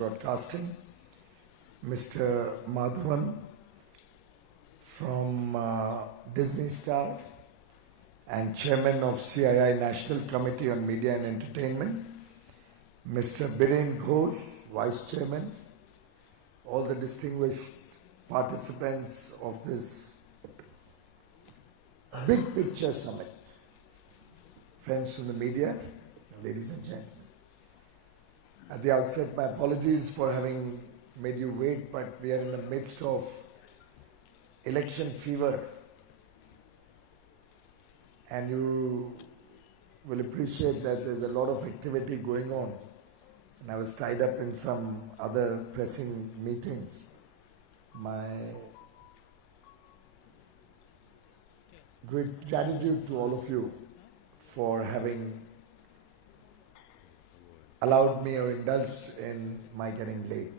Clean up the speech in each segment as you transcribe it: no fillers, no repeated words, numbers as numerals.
Broadcasting, Mr. Madhavan from Disney Star and Chairman of CII National Committee on Media and Entertainment, Mr. Biren Ghosh, Vice Chairman, all the distinguished participants of this big picture summit, friends from the media, ladies and gentlemen. At the outset, my apologies for having made you wait, but we are in the midst of election fever, and you will appreciate that there's a lot of activity going on, and I was tied up in some other pressing meetings. My great gratitude to all of you for having allowed me or indulged in my getting late.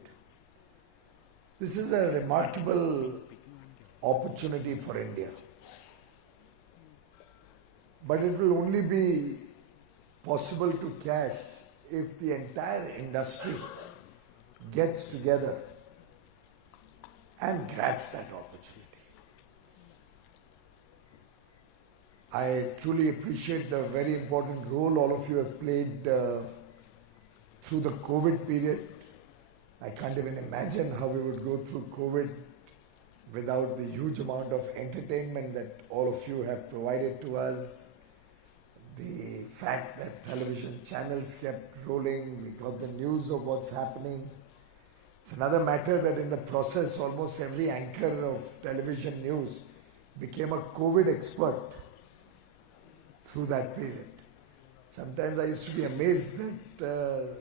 This is a remarkable opportunity for India. But it will only be possible to cash if the entire industry gets together and grabs that opportunity. I truly appreciate the very important role all of you have played through the COVID period. I can't even imagine how we would go through COVID without the huge amount of entertainment that all of you have provided to us. The fact that television channels kept rolling, we got the news of what's happening. It's another matter that in the process almost every anchor of television news became a COVID expert through that period. Sometimes I used to be amazed that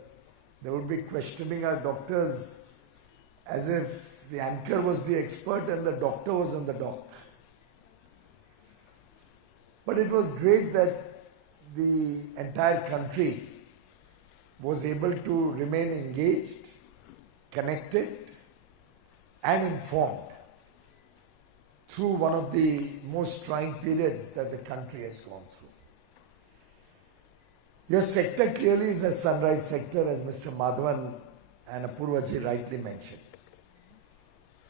they would be questioning our doctors as if the anchor was the expert and the doctor was on the dock. But it was great that the entire country was able to remain engaged, connected, and informed through one of the most trying periods that the country has gone through. Your sector clearly is a sunrise sector, as Mr. Madhavan and Apurvaji rightly mentioned.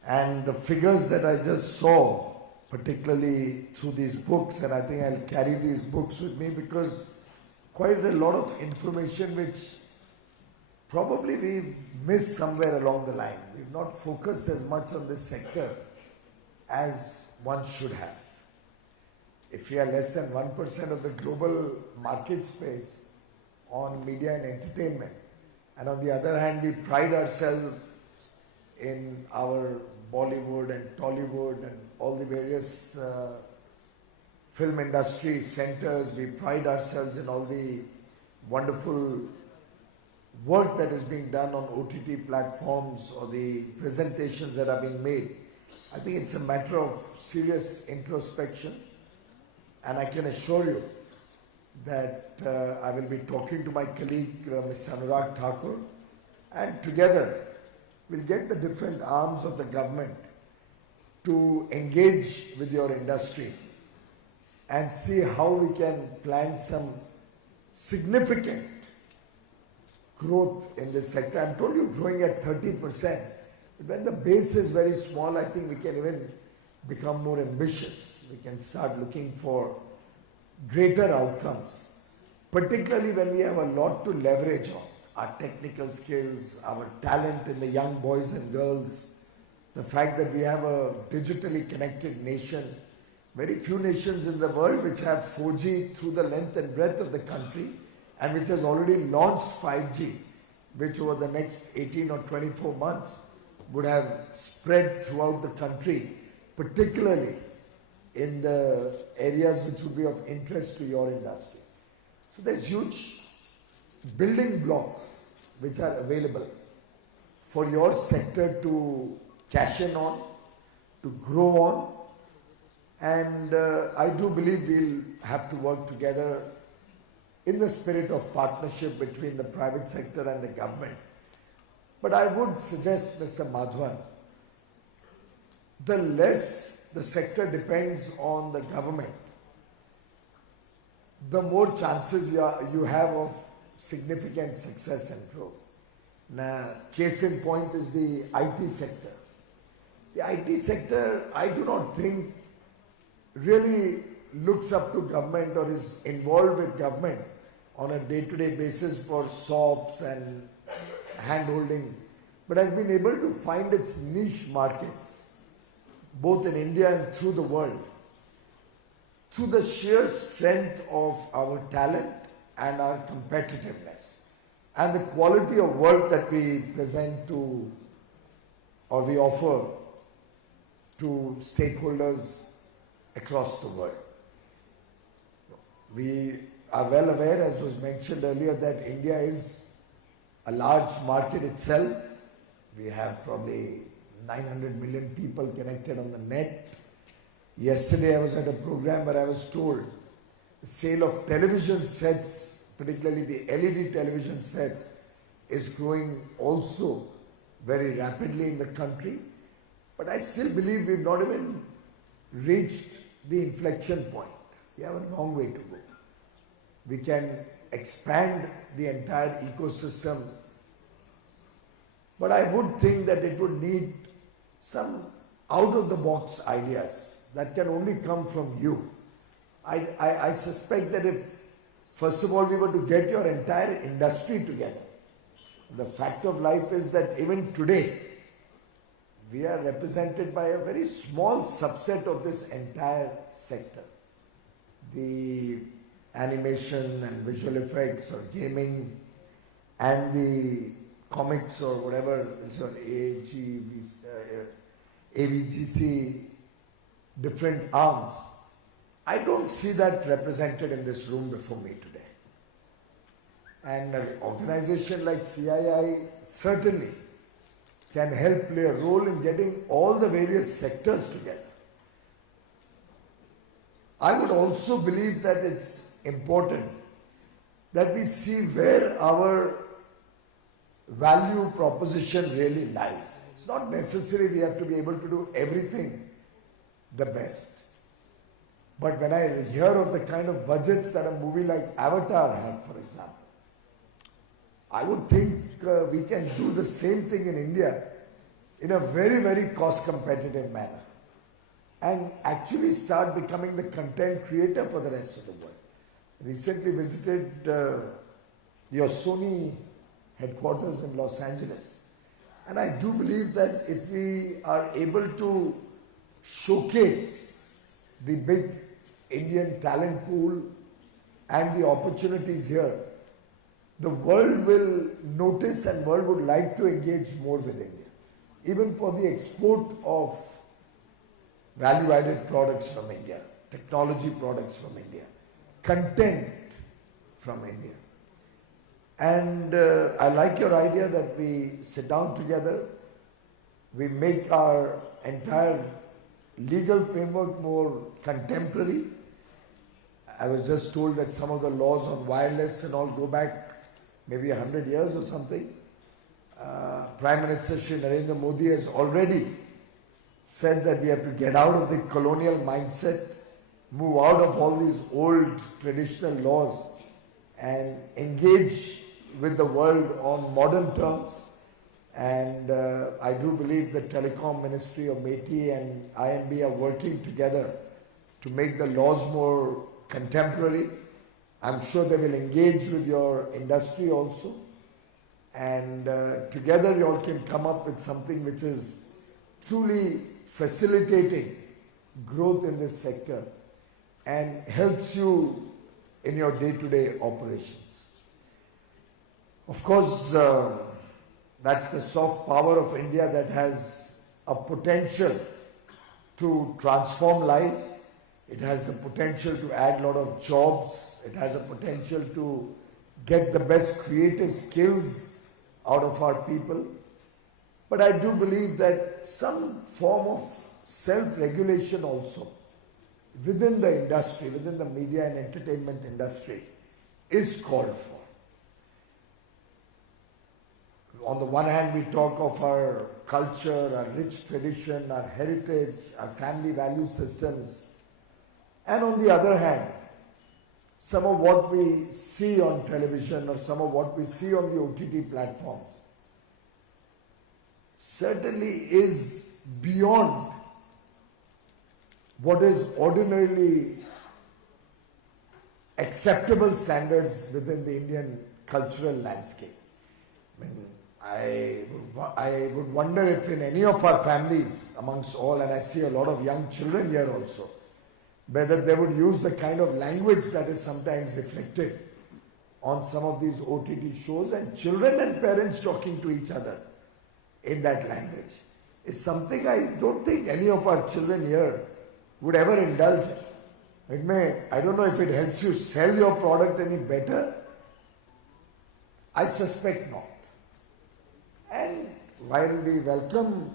And the figures that I just saw, particularly through these books, and I think I'll carry these books with me because quite a lot of information which probably we've missed somewhere along the line. We've not focused as much on this sector as one should have. If we are less than 1% of the global market space on media and entertainment, and on the other hand we pride ourselves in our Bollywood and Tollywood and all the various film industry centers, we pride ourselves in all the wonderful work that is being done on OTT platforms or the presentations that are being made. I think it's a matter of serious introspection, and I can assure you that I will be talking to my colleague Mr. Anurag Thakur, and together we'll get the different arms of the government to engage with your industry and see how we can plan some significant growth in this sector. I'm told you growing at 30%, but when the base is very small, I think we can even become more ambitious. We can start looking for greater outcomes, particularly when we have a lot to leverage on. Our technical skills, our talent in the young boys and girls, the fact that we have a digitally connected nation. Very few nations in the world which have 4G through the length and breadth of the country, and which has already launched 5G, which over the next 18 or 24 months would have spread throughout the country, particularly in the areas which would be of interest to your industry. So there's huge building blocks which are available for your sector to cash in on, to grow on, and I do believe we'll have to work together in the spirit of partnership between the private sector and the government. But I would suggest, Mr. Madhavan, the less the sector depends on the government, the more chances you have of significant success and growth. Now, case in point is the IT sector. The IT sector, I do not think really looks up to government or is involved with government on a day-to-day basis for SOPs and hand-holding, but has been able to find its niche markets, both in India and through the world, through the sheer strength of our talent and our competitiveness and the quality of work that we present to or we offer to stakeholders across the world. We are well aware, as was mentioned earlier, that India is a large market itself. We have probably 900 million people connected on the net. Yesterday I was at a program where I was told the sale of television sets, particularly the LED television sets, is growing also very rapidly in the country. But I still believe we've not even reached the inflection point. We have a long way to go. We can expand the entire ecosystem, but I would think that it would need some out-of-the-box ideas that can only come from you. I suspect that if, first of all, we were to get your entire industry together, the fact of life is that even today, we are represented by a very small subset of this entire sector. The animation and visual effects or gaming and the comics or whatever, AVGC, different arms. I don't see that represented in this room before me today. And an organization like CII certainly can help play a role in getting all the various sectors together. I would also believe that it's important that we see where our value proposition really lies. It's not necessary we have to be able to do everything the best. But when I hear of the kind of budgets that a movie like Avatar had, for example, I would think we can do the same thing in India in a very, very cost competitive manner and actually start becoming the content creator for the rest of the world. Recently visited your Sony headquarters in Los Angeles, and I do believe that if we are able to showcase the big Indian talent pool and the opportunities here, the world will notice and world would like to engage more with India. Even for the export of value-added products from India, technology products from India, content from India. And I like your idea that we sit down together, we make our entire legal framework more contemporary. I was just told that some of the laws on wireless and all go back maybe 100 years or something. Prime Minister Shri Narendra Modi has already said that we have to get out of the colonial mindset, move out of all these old traditional laws and engage with the world on modern terms. And I do believe the Telecom Ministry of MeitY and INB are working together to make the laws more contemporary. I'm sure they will engage with your industry also. And together you all can come up with something which is truly facilitating growth in this sector and helps you in your day-to-day operations. Of course, that's the soft power of India that has a potential to transform lives. It has the potential to add a lot of jobs. It has a potential to get the best creative skills out of our people. But I do believe that some form of self-regulation also within the industry, within the media and entertainment industry is called for. On the one hand, we talk of our culture, our rich tradition, our heritage, our family value systems. And on the other hand, some of what we see on television or some of what we see on the OTT platforms certainly is beyond what is ordinarily acceptable standards within the Indian cultural landscape. I mean, I would wonder if in any of our families, amongst all, and I see a lot of young children here also, whether they would use the kind of language that is sometimes reflected on some of these OTT shows, and children and parents talking to each other in that language. It's something I don't think any of our children here would ever indulge in. It may, I don't know if it helps you sell your product any better. I suspect not. And while we welcome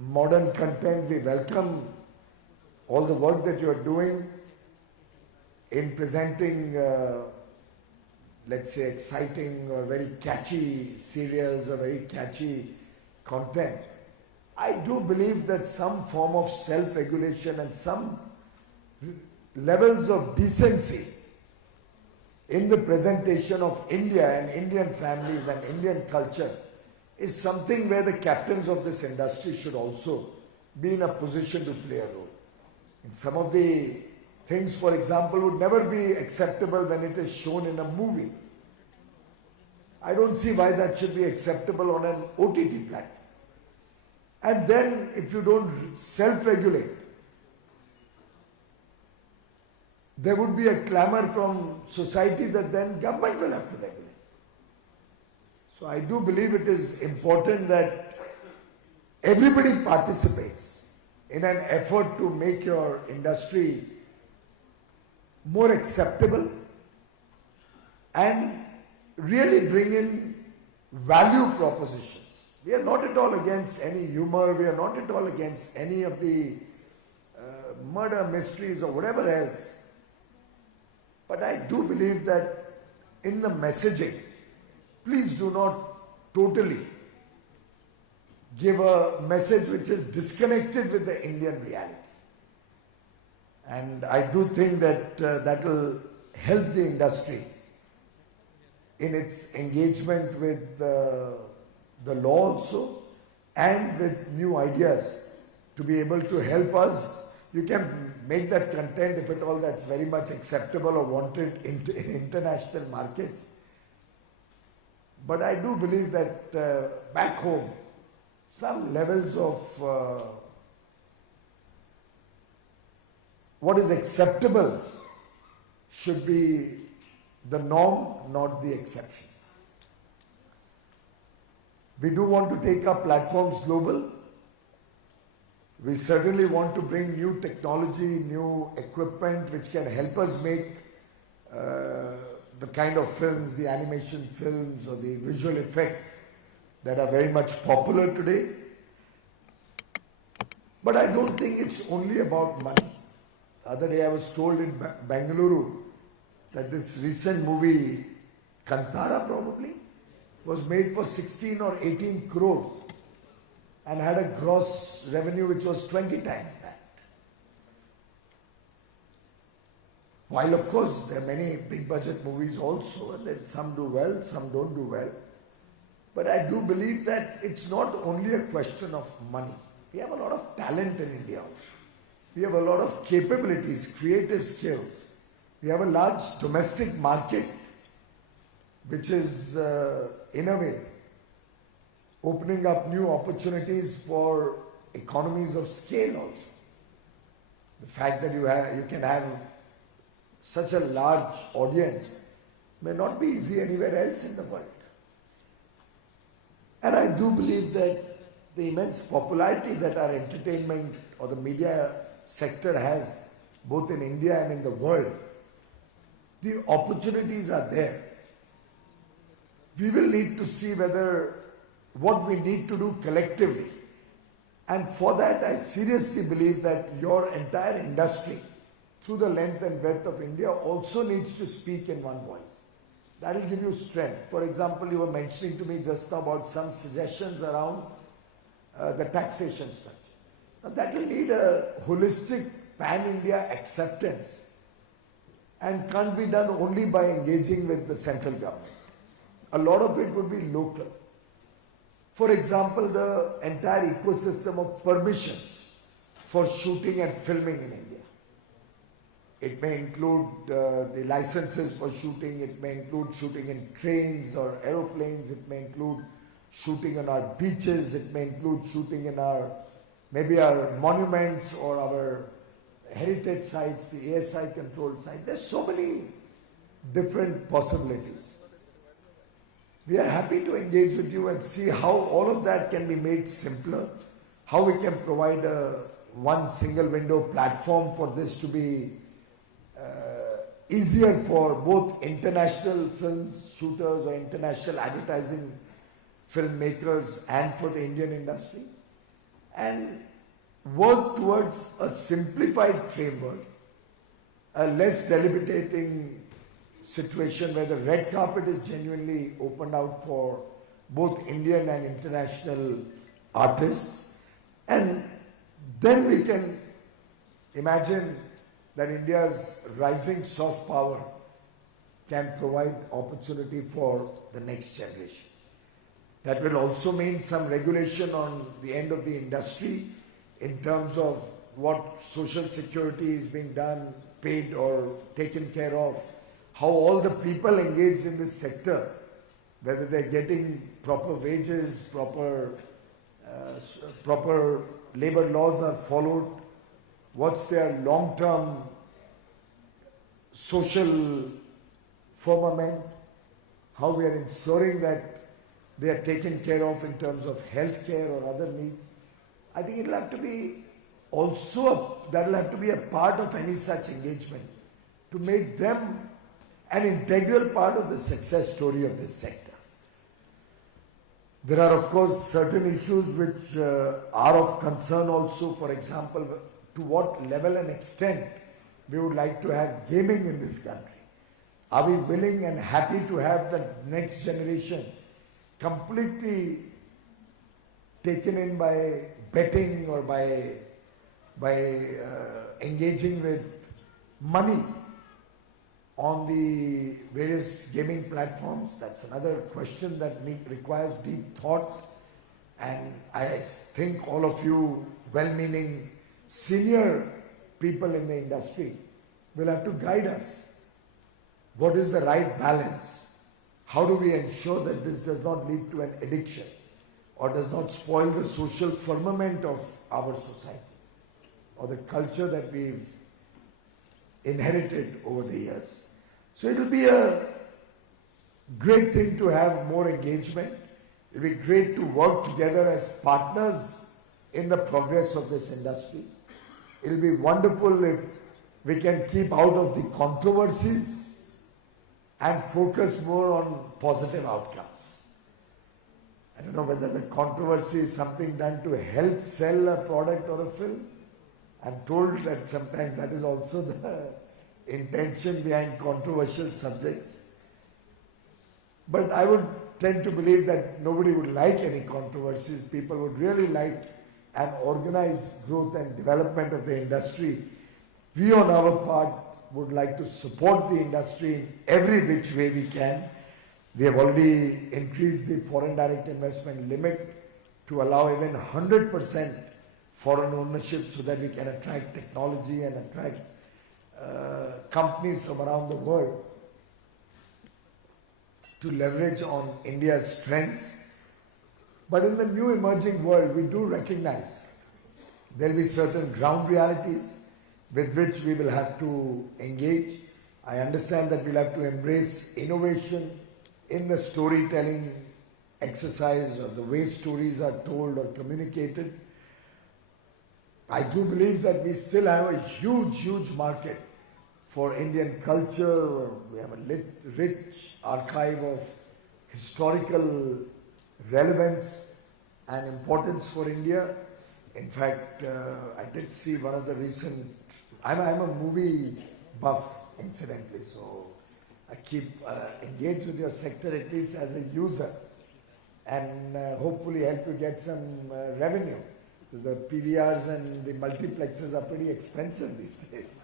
modern content, we welcome all the work that you are doing in presenting, let's say, exciting or very catchy serials or very catchy content, I do believe that some form of self-regulation and some levels of decency in the presentation of India and Indian families and Indian culture is something where the captains of this industry should also be in a position to play a role. And some of the things, for example, would never be acceptable when it is shown in a movie. I don't see why that should be acceptable on an OTT platform. And then if you don't self-regulate, there would be a clamor from society that then government will have to regulate. So I do believe it is important that everybody participates in an effort to make your industry more acceptable and really bring in value propositions. We are not at all against any humor, we are not at all against any of the murder mysteries or whatever else. But I do believe that in the messaging, please do not totally give a message which is disconnected with the Indian reality. And I do think that that will help the industry in its engagement with the law also and with new ideas to be able to help us. You can make that content, if at all that's very much acceptable or wanted in international markets. But I do believe that back home, some levels of what is acceptable should be the norm, not the exception. We do want to take our platforms global. We certainly want to bring new technology, new equipment which can help us make the kind of films, the animation films or the visual effects that are very much popular today. But I don't think it's only about money. The other day I was told in Bengaluru that this recent movie, Kantara probably, was made for 16 or 18 crores and had a gross revenue which was 20 times that. While of course there are many big budget movies also, and some do well, some don't do well. But I do believe that it's not only a question of money. We have a lot of talent in India also. We have a lot of capabilities, creative skills. We have a large domestic market which is in a way opening up new opportunities for economies of scale also. The fact that you can have such a large audience may not be easy anywhere else in the world. And I do believe that the immense popularity that our entertainment or the media sector has both in India and in the world, the opportunities are there. We will need to see what we need to do collectively. And for that, I seriously believe that your entire industry, through the length and breadth of India, also needs to speak in one voice. That will give you strength. For example, you were mentioning to me just now about some suggestions around the taxation structure. Now that will need a holistic pan-India acceptance and can't be done only by engaging with the central government. A lot of it would be local. For example, the entire ecosystem of permissions for shooting and filming in India. It may include the licenses for shooting, it may include shooting in trains or aeroplanes, it may include shooting on our beaches, it may include shooting in maybe our monuments or our heritage sites, the ASI controlled sites. There's so many different possibilities. We are happy to engage with you and see how all of that can be made simpler, how we can provide one single window platform for this to be easier for both international film shooters or international advertising filmmakers and for the Indian industry, and work towards a simplified framework, a less deliberating situation where the red carpet is genuinely opened out for both Indian and international artists. And then we can imagine that India's rising soft power can provide opportunity for the next generation. That will also mean some regulation on the end of the industry in terms of what social security is being done, paid or taken care of, how all the people engaged in this sector, whether they're getting proper wages, proper labor laws are followed, what's their long-term social firmament, how we are ensuring that they are taken care of in terms of health care or other needs. I think it'll have to be that'll have to be a part of any such engagement to make them an integral part of the success story of this sector. There are of course certain issues which are of concern also. For example, to what level and extent we would like to have gaming in this country. Are we willing and happy to have the next generation completely taken in by betting or by engaging with money on the various gaming platforms? That's another question that requires deep thought, and I think all of you well-meaning senior people in the industry will have to guide us. What is the right balance? How do we ensure that this does not lead to an addiction or does not spoil the social firmament of our society or the culture that we've inherited over the years? So it will be a great thing to have more engagement. It will be great to work together as partners in the progress of this industry. It will be wonderful if we can keep out of the controversies and focus more on positive outcomes. I don't know whether the controversy is something done to help sell a product or a film. I'm told that sometimes that is also the intention behind controversial subjects. But I would tend to believe that nobody would like any controversies. People would really like an organized growth and development of the industry. We on our part would like to support the industry in every which way we can. We have already increased the foreign direct investment limit to allow even 100% foreign ownership so that we can attract technology and attract companies from around the world to leverage on India's strengths. But in the new emerging world, we do recognize there will be certain ground realities with which we will have to engage. I understand that we'll have to embrace innovation in the storytelling exercise or the way stories are told or communicated. I do believe that we still have a huge market for Indian culture. We have a rich archive of historical relevance and importance for India. In fact, I did see one of the recent, I'm a movie buff incidentally, so I keep engaged with your sector at least as a user and hopefully help you get some revenue. The PVRs and the multiplexes are pretty expensive these days.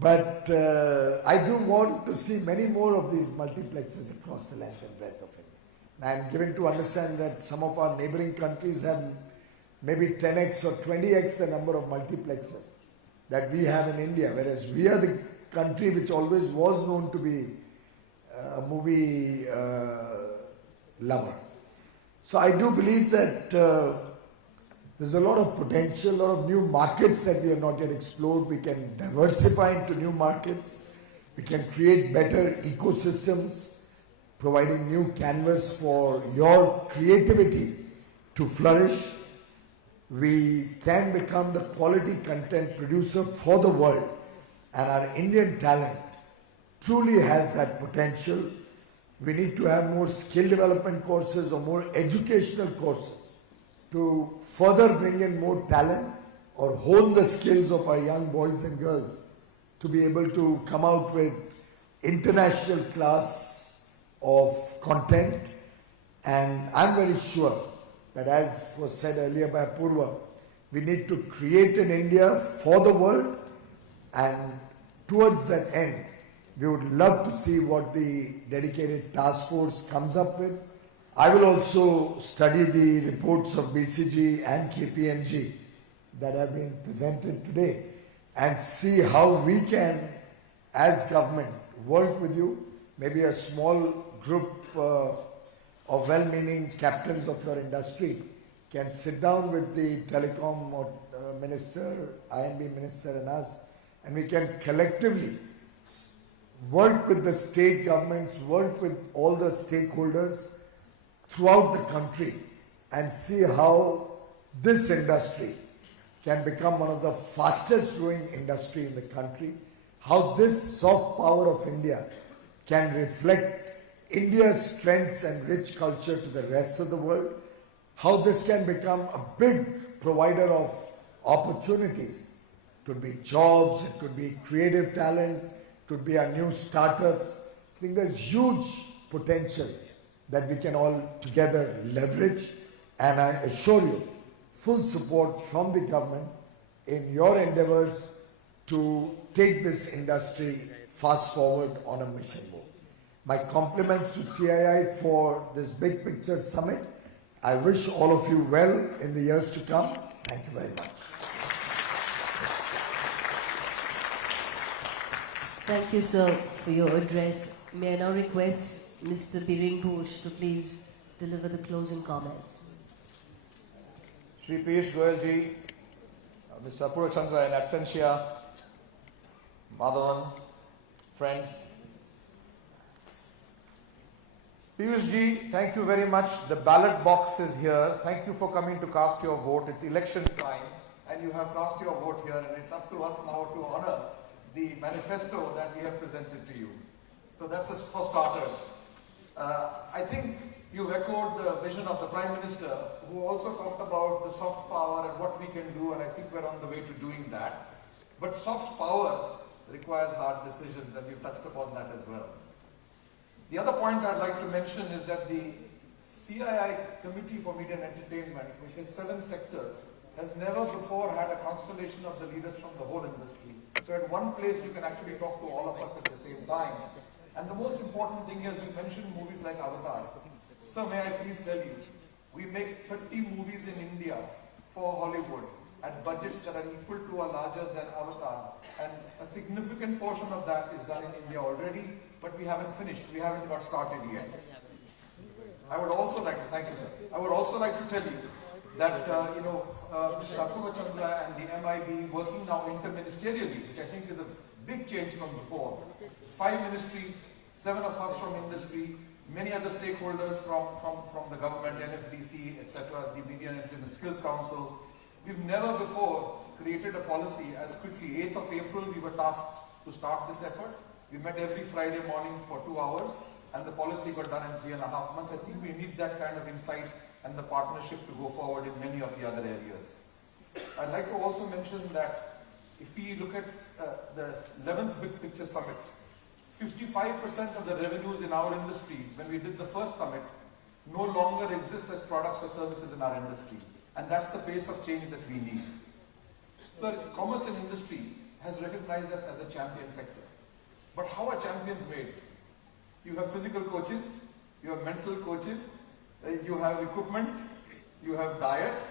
But I do want to see many more of these multiplexes across the length and breadth of India. I'm given to understand that some of our neighboring countries have maybe 10x or 20x the number of multiplexes that we have in India, whereas we are the country which always was known to be a movie lover. So I do believe that there's a lot of potential, a lot of new markets that we have not yet explored. We can diversify into new markets. We can create better ecosystems, providing new canvas for your creativity to flourish. We can become the quality content producer for the world, and our Indian talent truly has that potential. We need to have more skill development courses or more educational courses to further bring in more talent or hone the skills of our young boys and girls to be able to come out with international class of content. And I'm very sure that, as was said earlier by Purva, we need to create in India for the world, and towards that end, we would love to see what the dedicated task force comes up with. I will also study the reports of BCG and KPMG that have been presented today and see how we can, as government, work with you, maybe a small group of well-meaning captains of your industry can sit down with the Telecom minister, INB minister and us, and we can collectively work with the state governments, work with all the stakeholders throughout the country and see how this industry can become one of the fastest growing industry in the country, how this soft power of India can reflect India's strengths and rich culture to the rest of the world, how this can become a big provider of opportunities. It could be jobs, it could be creative talent, it could be our new startups. I think there's huge potential that we can all together leverage, and I assure you, full support from the government in your endeavors to take this industry fast forward on a mission mode. My compliments to CII for this Big Picture Summit. I wish all of you well in the years to come. Thank you very much. Thank you, sir, for your address. May I now request Mr. Biring Ghosh to please deliver the closing comments. Shri Piyush Goyal ji, Mr. Apurva Chandra in absentia, Madhavan, friends. Piyush ji, thank you very much. The ballot box is here. Thank you for coming to cast your vote. It's election time and you have cast your vote here, and it's up to us now to honor the manifesto that we have presented to you. So that's just for starters. I think you echoed the vision of the Prime Minister, who also talked about the soft power and what we can do, and I think we're on the way to doing that. But soft power requires hard decisions, and we've touched upon that as well. The other point I'd like to mention is that the CII Committee for Media and Entertainment, which has 7 sectors, has never before had a constellation of the leaders from the whole industry. So at one place you can actually talk to all of us at the same time. And the most important thing is, you mentioned movies like Avatar. So may I please tell you, we make 30 movies in India for Hollywood at budgets that are equal to or larger than Avatar. And a significant portion of that is done in India already, but we haven't finished. We haven't got started yet. I would also like to, thank you sir, I would also like to tell you that, Mr. Apurva Chandra and the MIB working now interministerially, which I think is a big change from before. 5 ministries, 7 of us from industry, many other stakeholders from the government, NFDC, etc., the Media and Entertainment Skills Council. We've never before created a policy as quickly. 8th of April, we were tasked to start this effort. We met every Friday morning for 2 hours, and the policy got done in 3.5 months. I think we need that kind of insight and the partnership to go forward in many of the other areas. I'd like to also mention that if we look at the 11th Big Picture Summit, 55% of the revenues in our industry, when we did the first summit, no longer exist as products or services in our industry. And that's the pace of change that we need. Sir, commerce and industry has recognized us as a champion sector. But how are champions made? You have physical coaches, you have mental coaches, You have equipment, you have diet,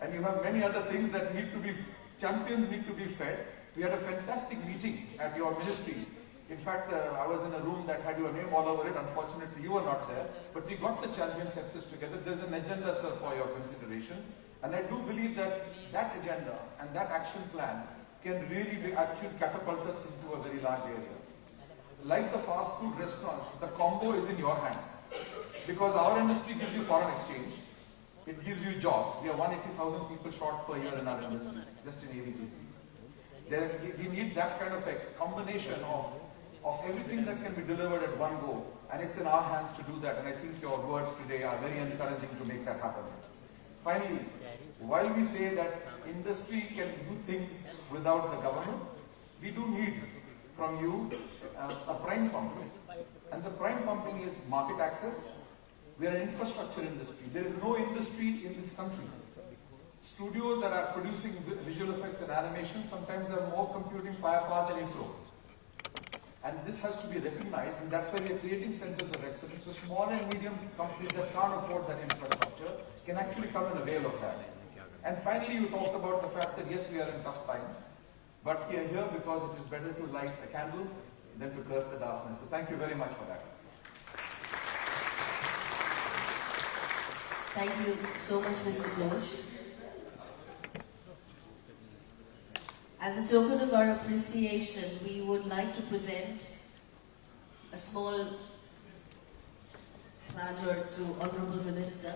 and you have many other things that need to be, champions need to be fed. We had a fantastic meeting at your ministry. In fact, I was in a room that had your name all over it. Unfortunately, you were not there. But we got the champion sectors together. There's an agenda, sir, for your consideration. And I do believe that that agenda and that action plan can really be actually catapult us into a very large area. Like the fast food restaurants, the combo is in your hands. Because our industry gives you foreign exchange. It gives you jobs. We are 180,000 people short per year in our industry, just in AVGC. We need that kind of a combination of everything that can be delivered at one go, and it's in our hands to do that, and I think your words today are very encouraging to make that happen. Finally, while we say that industry can do things without the government, we do need from you a prime pumping, and the prime pumping is market access. We are an infrastructure industry. There is no industry in this country. Studios that are producing visual effects and animation sometimes have more computing firepower than ISRO. And this has to be recognized, and that's why we are creating centers of excellence. So small and medium companies that can't afford that infrastructure can actually come and avail of that. And finally, you talked about the fact that yes, we are in tough times, but we are here because it is better to light a candle than to curse the darkness. So thank you very much for that. Thank you so much, Mr. Ghosh. As a token of our appreciation, we would like to present a small platter to Honorable Minister.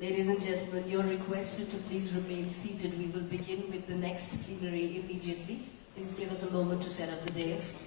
Ladies and gentlemen, you're requested to please remain seated. We will begin with the next plenary immediately. Please give us a moment to set up the dais.